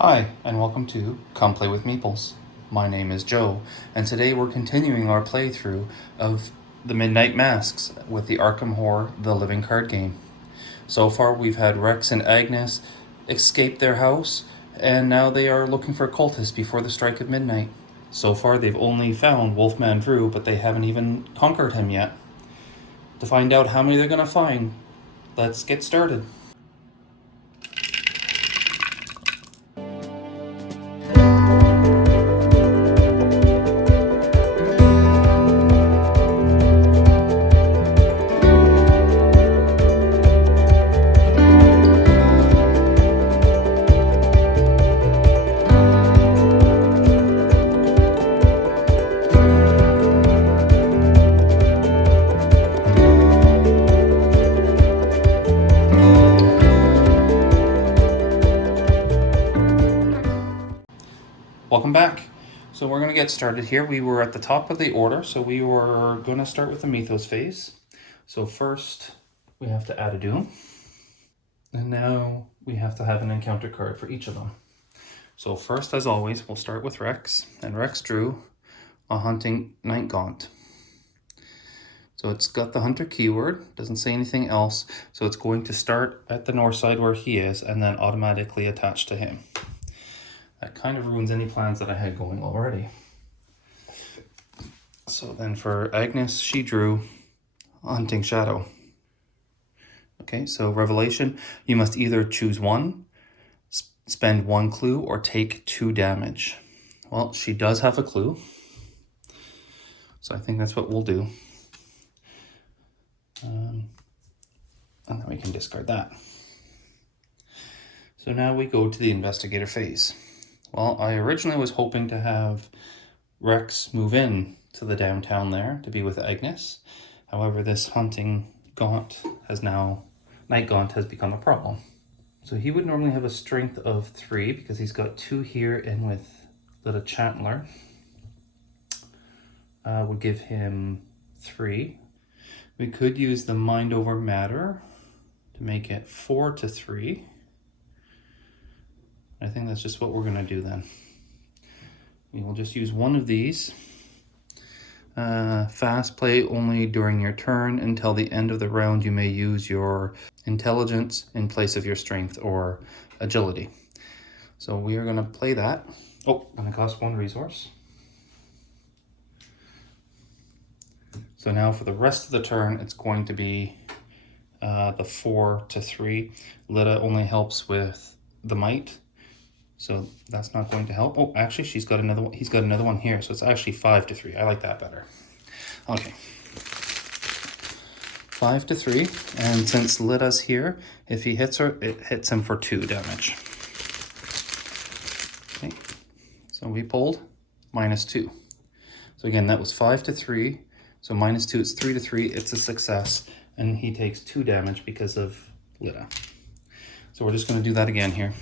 Hi, and welcome to Come Play with Meeples. My name is Joe, and today we're continuing our playthrough of the Midnight Masks with the Arkham Horror The Living Card Game. So far, we've had Rex and Agnes escape their house, and now they are looking for cultists before the strike of midnight. So far, they've only found Wolfman Drew, but they haven't even conquered him yet. To find out how many they're going to find, let's get started. Welcome back. So we're going to get started here. We were at the top of the order, so we were going to start with the Mythos phase. So first, we have to add a doom. And now we have to have an encounter card for each of them. So first, as always, we'll start with Rex. And Rex drew a Hunting Night Gaunt. So it's got the Hunter keyword, doesn't say anything else. So it's going to start at the north side where he is and then automatically attach to him. That kind of ruins any plans that I had going already. So then for Agnes, she drew Hunting Shadow. Okay, so Revelation, you must either choose one, spend one clue, or take 2 damage. Well, she does have a clue, so I think that's what we'll do. And then we can discard that. So now we go to the investigator phase. Well, I originally was hoping to have Rex move in to the downtown there to be with Agnes. However, this Hunting Gaunt Night Gaunt has become a problem. So he would normally have a strength of 3 because he's got 2 here and with Little Chandler. Would give him 3. We could use the Mind Over Matter to make it 4 to 3. I think that's just what we're going to do then. We will just use one of these. Fast play only during your turn. Until the end of the round, you may use your intelligence in place of your strength or agility. So we are going to play that. Oh, going to cost 1 resource. So now for the rest of the turn, it's going to be the 4 to 3. Lita only helps with the might. So that's not going to help. Oh, actually, she's got another one. He's got another one here. So it's actually 5 to 3. I like that better. Okay. 5 to 3. And since Lita's here, if he hits her, it hits him for 2 damage. Okay. So we pulled -2. So again, that was 5 to 3. So -2, it's 3 to 3. It's a success. And he takes 2 damage because of Lita. So we're just going to do that again here.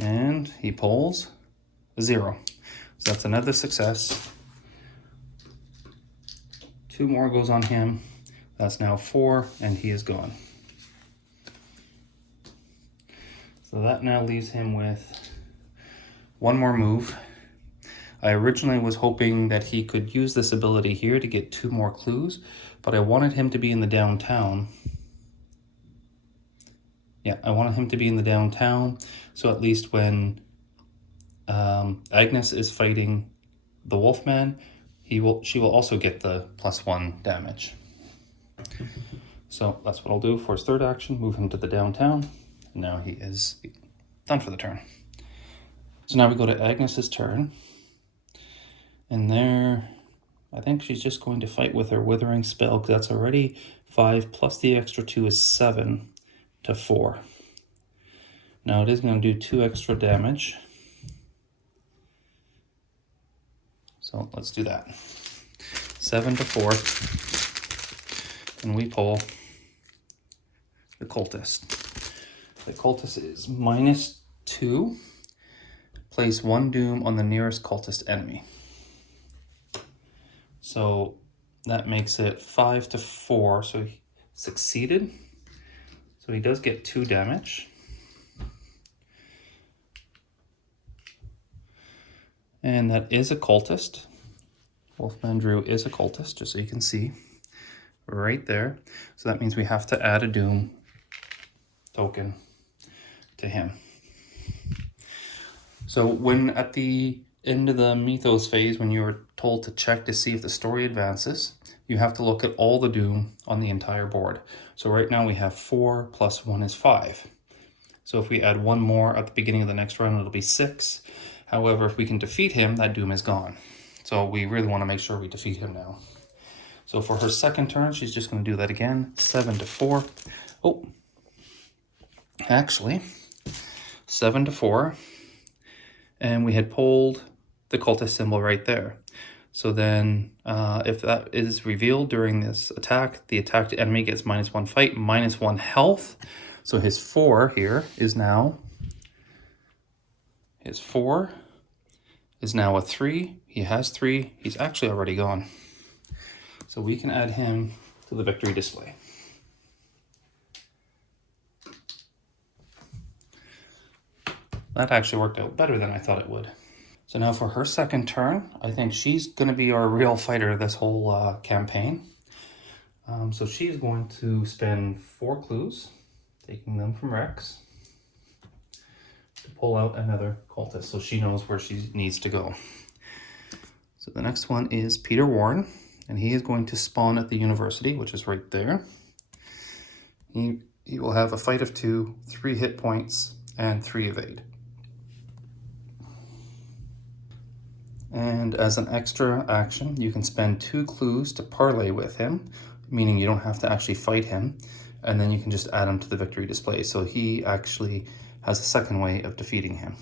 And he pulls 0. So that's another success. 2 more goes on him. That's now 4, and he is gone. So that now leaves him with 1 more move. I originally was hoping that he could use this ability here to get 2 more clues, but I wanted him to be in the downtown. Yeah, I wanted him to be in the downtown, so at least when Agnes is fighting the Wolfman, she will also get the +1 damage. So that's what I'll do for his 3rd action, move him to the downtown. And now he is done for the turn. So now we go to Agnes's turn. And there, I think she's just going to fight with her Withering spell, because that's already 5, plus the extra 2 is 7 to 4. Now it is going to do 2 extra damage. So let's do that. 7 to 4. And we pull the cultist. The cultist is -2. Place 1 doom on the nearest cultist enemy. So that makes it 5 to 4. So he succeeded. So he does get 2 damage. And that is a cultist. Wolfman Drew is a cultist, just so you can see right there. So that means we have to add a Doom token to him. So when at the end of the Mythos phase, when you were told to check to see if the story advances, you have to look at all the Doom on the entire board. So right now we have 4 plus 1 is 5. So if we add 1 more at the beginning of the next round, it'll be 6. However, if we can defeat him, that Doom is gone. So we really want to make sure we defeat him now. So for her second turn, she's just going to do that again. 7 to 4. Oh, actually, 7 to 4. And we had pulled the cultist symbol right there. So then if that is revealed during this attack, the attacked enemy gets -1 fight, -1 health. So his 4 here is now, his 4 is now a 3. He has 3. He's actually already gone. So we can add him to the victory display. That actually worked out better than I thought it would. So now for her second turn, I think she's going to be our real fighter this whole campaign. So she's going to spend 4 clues, taking them from Rex, to pull out another cultist so she knows where she needs to go. So the next one is Peter Warren, and he is going to spawn at the university, which is right there. He will have a fight of 2, 3 hit points, and 3 evade. And as an extra action, you can spend 2 clues to parlay with him, meaning you don't have to actually fight him, and then you can just add him to the victory display. So he actually has a second way of defeating him.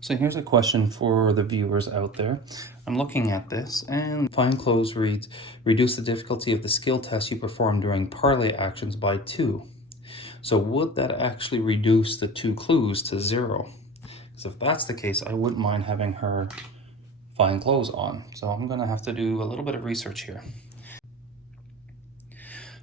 So here's a question for the viewers out there. I'm looking at this, and Fine Clothes reads, reduce the difficulty of the skill test you perform during parlay actions by 2. So would that actually reduce the 2 clues to 0? Because if that's the case, I wouldn't mind having her fine clothes on. So I'm going to have to do a little bit of research here.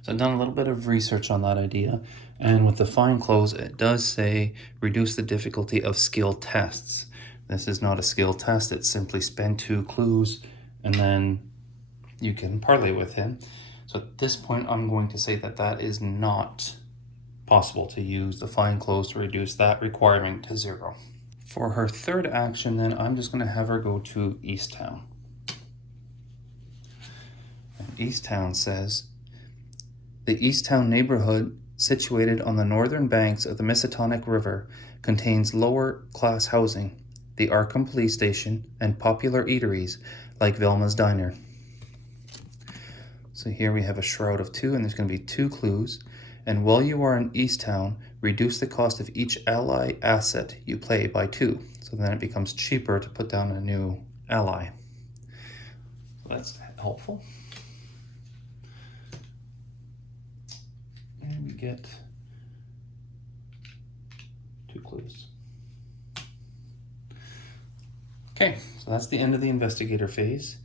So I've done a little bit of research on that idea. And with the fine clothes, it does say reduce the difficulty of skill tests. This is not a skill test. It's simply spend 2 clues and then you can parlay with him. So at this point, I'm going to say that that is not possible to use the fine clothes to reduce that requirement to 0. For her third action, then I'm just going to have her go to Easttown. And Easttown says, the Easttown neighborhood, situated on the northern banks of the Miskatonic River, contains lower class housing, the Arkham police station, and popular eateries like Velma's Diner. So here we have a shroud of 2, and there's going to be 2 clues. And while you are in Easttown, reduce the cost of each ally asset you play by 2. So then it becomes cheaper to put down a new ally. So that's helpful. And we get 2 clues. Okay, so that's the end of the investigator phase.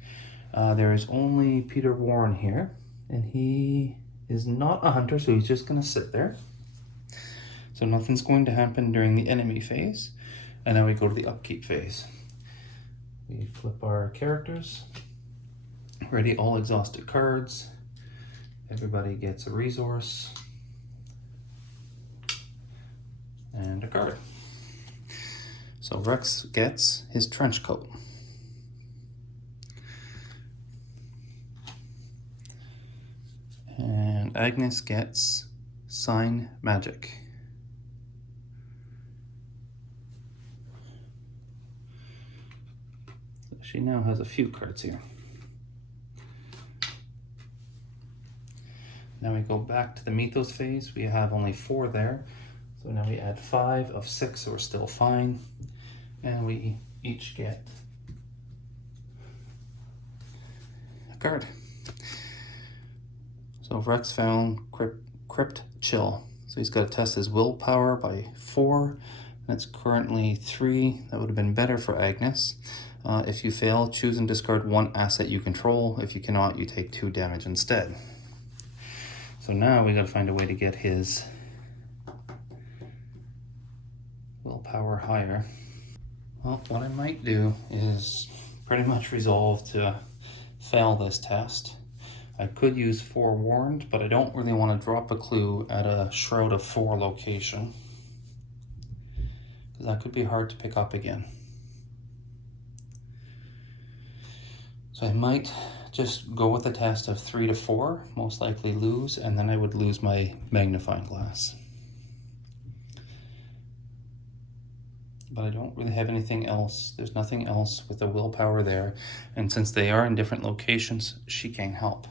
There is only Peter Warren here, and he is not a hunter, so he's just going to sit there. So nothing's going to happen during the enemy phase. And now we go to the upkeep phase. We flip our characters. Ready all exhausted cards. Everybody gets a resource. And a card. So Rex gets his trench coat. And Agnes gets sign magic. So she now has a few cards here. Now we go back to the Mythos phase. We have only 4 there. So now we add 5 of 6, so we're still fine. And we each get a card. So Rex found Crypt Chill. So he's got to test his willpower by 4. And it's currently 3. That would have been better for Agnes. If you fail, choose and discard one asset you control. If you cannot, you take 2 damage instead. So now we gotta find a way to get his willpower higher. Well, what I might do is pretty much resolve to fail this test. I could use Forewarned, but I don't really want to drop a clue at a Shroud of 4 location, because that could be hard to pick up again. So I might just go with a test of 3 to 4, most likely lose, and then I would lose my magnifying glass. But I don't really have anything else. There's nothing else with the willpower there. And since they are in different locations, she can't help.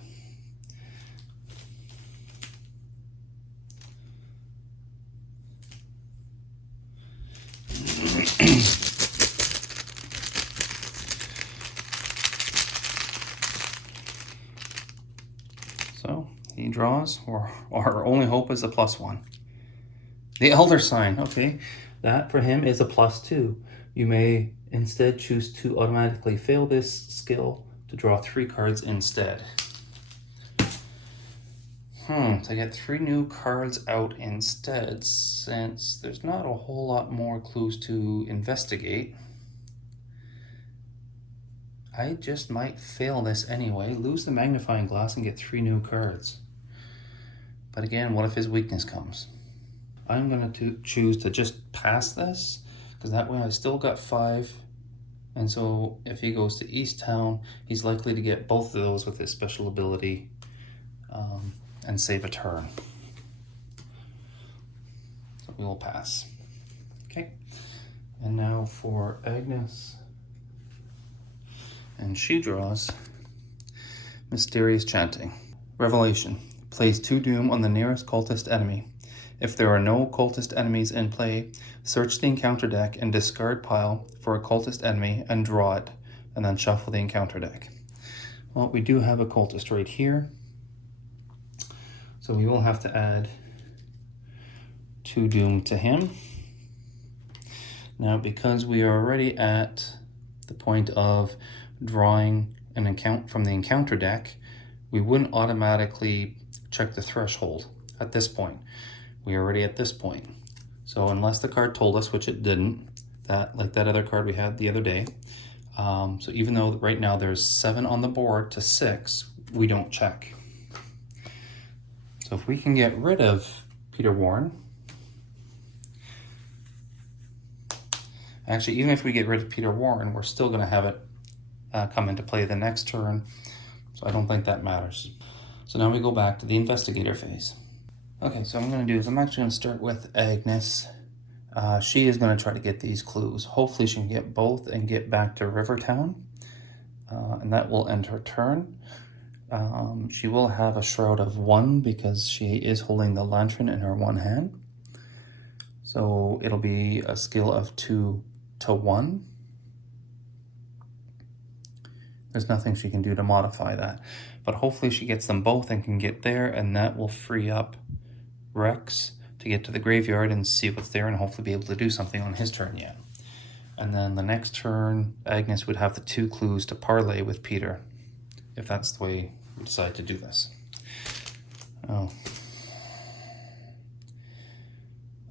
So he draws, or our only hope is a +1. The Elder Sign, okay. That for him is a +2. You may instead choose to automatically fail this skill to draw 3 cards instead. To get 3 new cards out instead, since there's not a whole lot more clues to investigate, I just might fail this anyway, lose the magnifying glass and get 3 new cards. But again, what if his weakness comes? I'm going to choose to just pass this, because that way I still got 5. And so if he goes to East Town, he's likely to get both of those with his special ability and save a turn. So we will pass. Okay. And now for Agnes. And she draws Mysterious Chanting. Revelation. Place 2 doom on the nearest cultist enemy. If there are no cultist enemies in play, search the encounter deck and discard pile for a cultist enemy and draw it, and then shuffle the encounter deck. Well, we do have a cultist right here, so we will have to add 2 doom to him. Now, because we are already at the point of drawing an account from the encounter deck, we wouldn't automatically check the threshold at this point. We're already at this point. So unless the card told us, which it didn't, that like that other card we had the other day. So even though right now there's 7 on the board to 6, we don't check. So if we can get rid of Peter Warren, actually even if we get rid of Peter Warren, we're still going to have it come into play the next turn. So I don't think that matters. So now we go back to the investigator phase. Okay, so what I'm going to do is I'm actually going to start with Agnes. She is going to try to get these clues. Hopefully she can get both and get back to Rivertown. And that will end her turn. She will have a Shroud of 1 because she is holding the lantern in her one hand. So it'll be a skill of 2 to 1. There's nothing she can do to modify that. But hopefully she gets them both and can get there, and that will free up Rex to get to the graveyard and see what's there and hopefully be able to do something on his turn yet. And then the next turn, Agnes would have the 2 clues to parlay with Peter, if that's the way we decide to do this. Oh.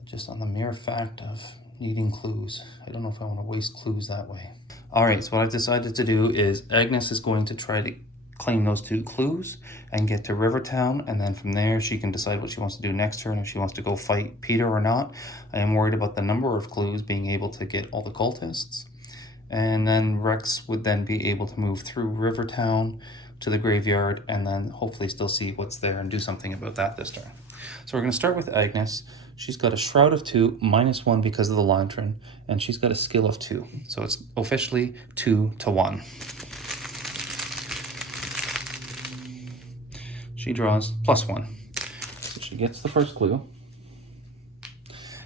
Just on the mere fact of needing clues, I don't know if I want to waste clues that way. All right, so what I've decided to do is Agnes is going to try to claim those 2 clues and get to Rivertown, and then from there she can decide what she wants to do next turn, if she wants to go fight Peter or not. I am worried about the number of clues, being able to get all the cultists. And then Rex would then be able to move through Rivertown to the graveyard and then hopefully still see what's there and do something about that this turn. So we're going to start with Agnes. She's got a Shroud of 2, -1 because of the lantern, and she's got a skill of 2. So it's officially 2 to 1. She draws +1. So she gets the first clue.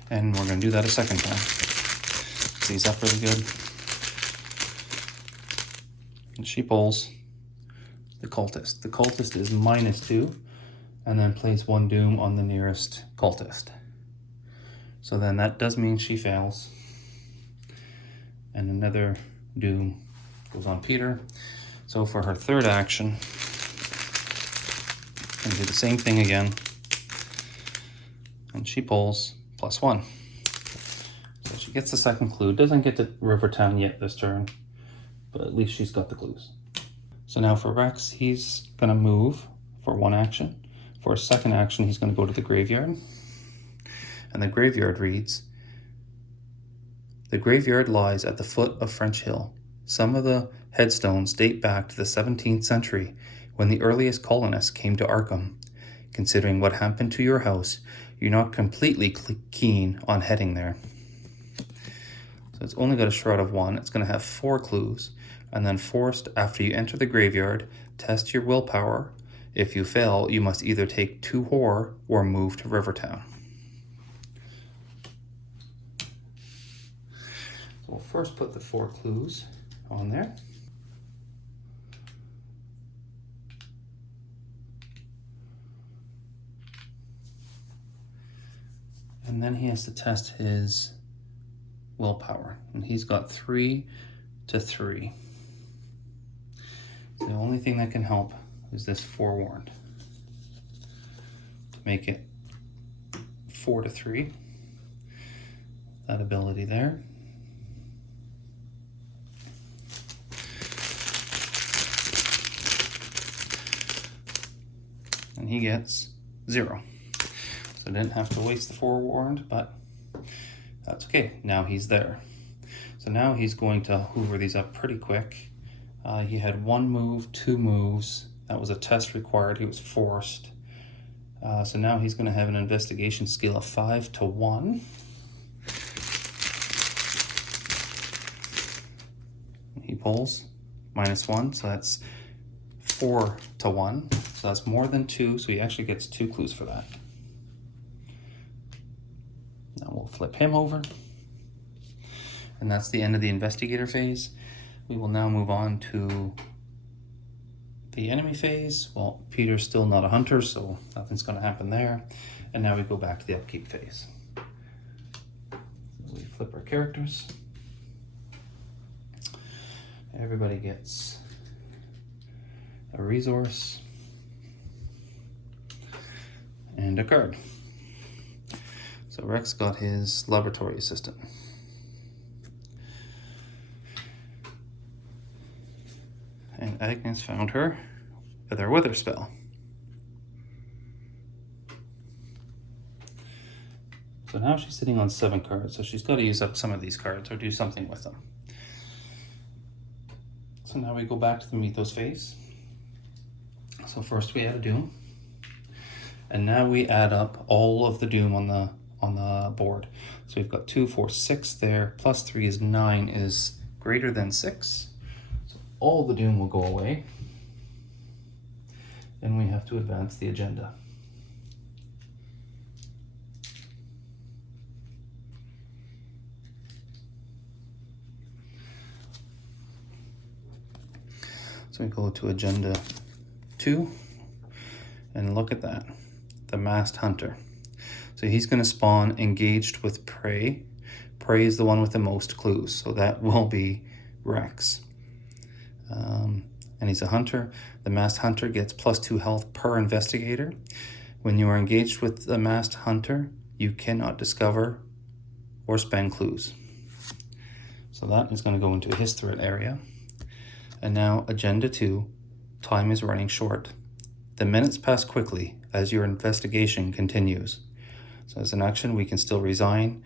And we're going to do that a second time. These up really good. And she pulls the cultist. The cultist is -2, and then plays 1 doom on the nearest cultist. So then that does mean she fails. And another doom goes on Peter. So for her third action, and do the same thing again, and she pulls +1. So she gets the second clue. Doesn't get to Rivertown yet this turn, but at least she's got the clues. So now for Rex, he's gonna move for one action. For a second action, he's gonna go to the graveyard. And the graveyard reads, "The graveyard lies at the foot of French Hill. Some of the headstones date back to the 17th century, when the earliest colonists came to Arkham. Considering what happened to your house, you're not completely keen on heading there." So it's only got a shroud of 1. It's going to have 4 clues. And then forced, after you enter the graveyard, test your willpower. If you fail, you must either take 2 horror or move to Rivertown. So we'll first put the 4 clues on there. And then he has to test his willpower. And he's got 3 to 3. So the only thing that can help is this forewarned. To make it 4 to 3. That ability there. And he gets 0. So I didn't have to waste the forewarned, but that's okay. Now he's there. So now he's going to hoover these up pretty quick. He had 1 move, 2 moves. That was a test required. He was forced. So now he's going to have an investigation skill of 5 to 1. He pulls -1, so that's 4 to 1. So that's more than 2, so he actually gets 2 clues for that. Now we'll flip him over. And that's the end of the investigator phase. We will now move on to the enemy phase. Well, Peter's still not a hunter, so nothing's going to happen there. And now we go back to the upkeep phase. So we flip our characters. Everybody gets a resource and a card. So Rex got his laboratory assistant. And Agnes found her with her wither spell. So now she's sitting on 7 cards, so she's got to use up some of these cards or do something with them. So now we go back to the Mythos phase. So first we add a doom. And now we add up all of the doom on the board. So we've got 2, 4, 6 there, plus 3 is 9 is greater than 6. So all the doom will go away. And we have to advance the agenda. So we go to agenda 2 and look at that, the masked hunter. So he's going to spawn engaged with prey. Prey is the one with the most clues, so that will be Rex. And he's a hunter. The masked hunter gets +2 health per investigator. When you are engaged with the masked hunter, you cannot discover or spend clues. So that is going to go into his threat area. And now agenda 2, time is running short. The minutes pass quickly as your investigation continues. So as an action, we can still resign.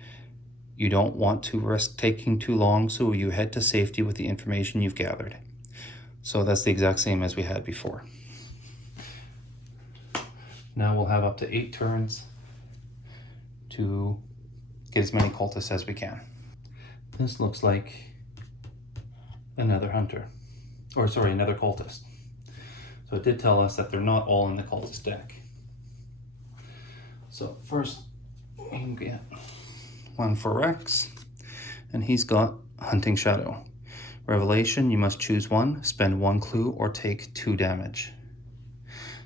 You don't want to risk taking too long, so you head to safety with the information you've gathered. So that's the exact same as we had before. Now we'll have up to 8 turns to get as many cultists as we can. This looks like another hunter. Or sorry, another cultist. So it did tell us that they're not all in the cultist deck. So first we can get one for Rex, and he's got Hunting Shadow. Revelation, you must choose one, spend 1 clue, or take 2 damage.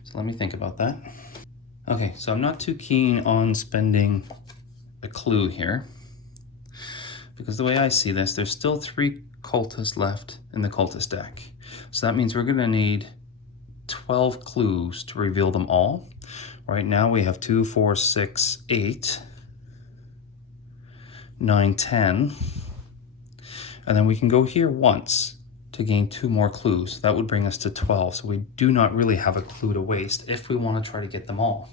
So let me think about that. Okay, so I'm not too keen on spending a clue here, because the way I see this, there's still 3 cultists left in the cultist deck. So that means we're going to need 12 clues to reveal them all. Right now we have 2, 4, 6, 8, 9, 10. And then we can go here once to gain 2 more clues. That would bring us to 12. So we do not really have a clue to waste if we want to try to get them all.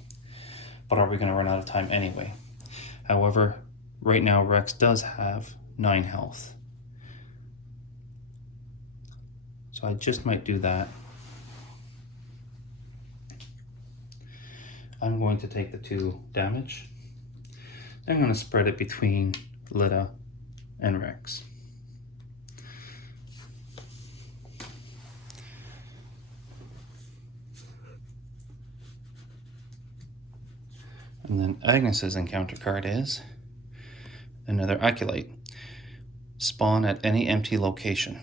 But are we going to run out of time anyway? However, right now Rex does have 9 health. So I just might do that. I'm going to take the 2 damage. I'm going to spread it between Lita and Rex. And then Agnes's encounter card is another Acolyte. Spawn at any empty location.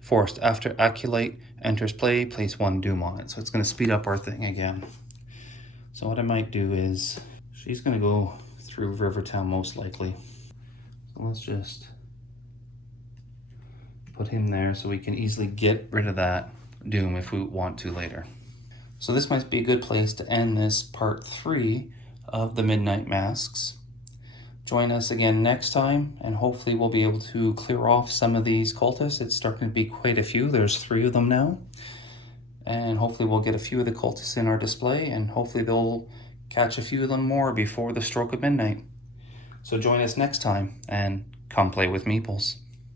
Forced. After Acolyte enters play, place 1 Doom on it. So it's going to speed up our thing again. So what I might do is, she's going to go through Rivertown most likely. So let's just put him there so we can easily get rid of that Doom if we want to later. So this might be a good place to end this part 3 of the Midnight Masks. Join us again next time, and hopefully we'll be able to clear off some of these cultists. It's starting to be quite a few. There's 3 of them now. And hopefully we'll get a few of the cultists in our display, and hopefully they'll catch a few of them more before the stroke of midnight. So join us next time, and come play with Meeples.